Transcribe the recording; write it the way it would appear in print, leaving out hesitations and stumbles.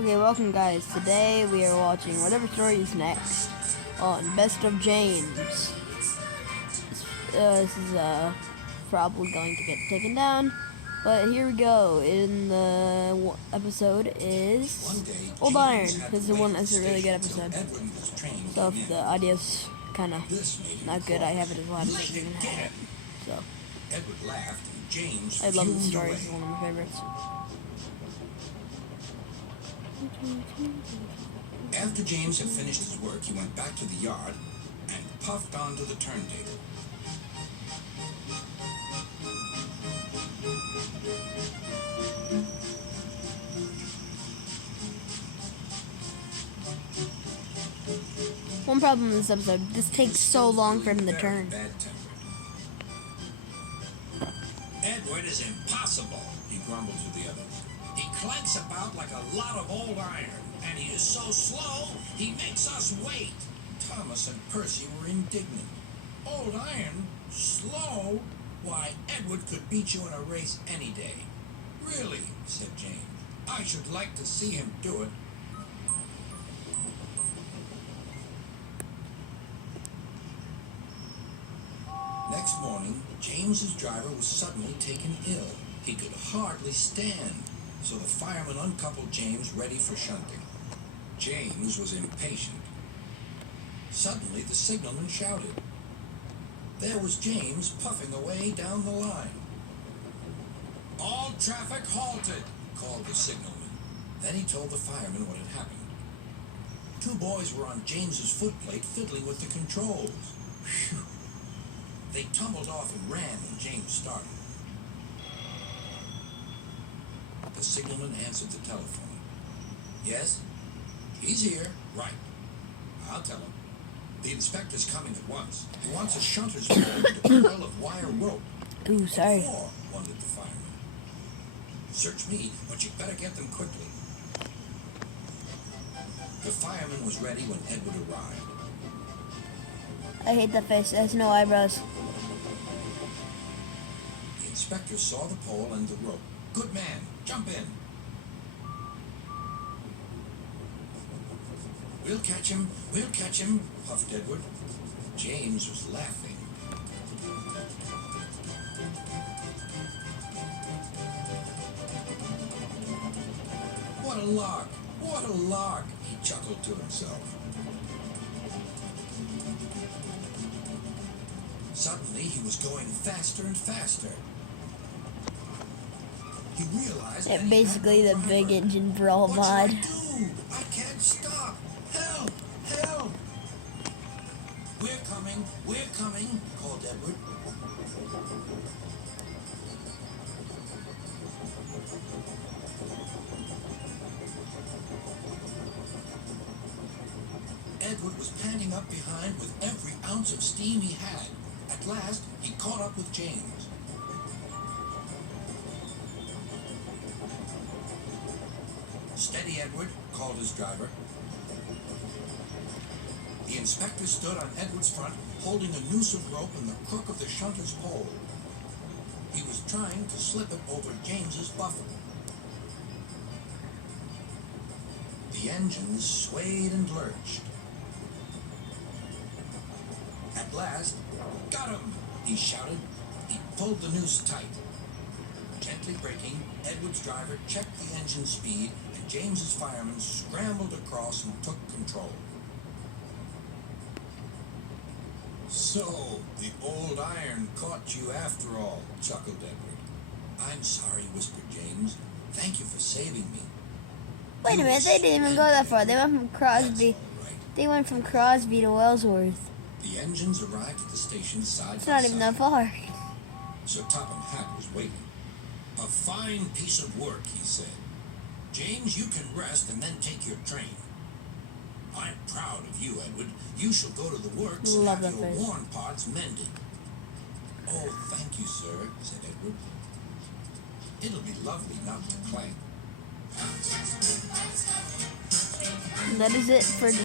Okay, welcome guys. Today we are watching whatever story is next on Best of James. This is probably going to get taken down, but here we go. In the episode is Old Iron. This is one that's a really good episode. So if the audio's kind of not good, I have it as loud as I can have it. So I love the story. It's one of my favorites. After James had finished his work, he went back to the yard and puffed onto the turntable. One problem in this episode, this takes so long for him to turn. Edward is impossible, he grumbled to the others. He clanks about like a lot of old iron, and he is so slow, he makes us wait. Thomas and Percy were indignant. Old iron? Slow? Why, Edward could beat you in a race any day. Really, said James. I should like to see him do it. Next morning, James's driver was suddenly taken ill. He could hardly stand, so the fireman uncoupled James ready for shunting. James was impatient. Suddenly, the signalman shouted. There was James puffing away down the line. All traffic halted, called the signalman. Then he told the fireman what had happened. Two boys were on James's footplate fiddling with the controls. Phew. They tumbled off and ran when James started. The signalman answered the telephone. Yes? He's here. Right. I'll tell him. The inspector's coming at once. He wants a shunter's pole and a coil of wire rope. Ooh, sorry. Four, wondered the fireman. Search me, but you'd better get them quickly. The fireman was ready when Edward arrived. I hate that face. It has no eyebrows. The inspector saw the pole and the rope. Good man, jump in. We'll catch him, puffed Edward. James was laughing. What a lark, he chuckled to himself. Suddenly, he was going faster and faster. He realized that Basically the big engine brawl mod. What should I do? I can't stop. Help! Help! We're coming, called Edward. Edward was panting up behind with every ounce of steam he had. At last, he caught up with James. Steady, Edward, called his driver. The inspector stood on Edward's front, holding a noose of rope in the crook of the shunter's pole. He was trying to slip it over James's buffer. The engines swayed and lurched. At last, got him, he shouted. He pulled the noose tight. Gently braking, Edward's driver checked the engine speed, and James's fireman scrambled across and took control. So, the old iron caught you after all, chuckled Edward. I'm sorry, whispered James. Thank you for saving me. Wait a minute, they didn't even go that far. They went from Crosby. Right. They went from Crosby to Wellsworth. The engines arrived at the station side It's by not even that far. Sir Topham Hatt was waiting. A fine piece of work, he said. James, you can rest and then take your train. I'm proud of you, Edward. You shall go to the works and have your worn parts mended. Oh, thank you, sir, said Edward. It'll be lovely not to clank. That is it for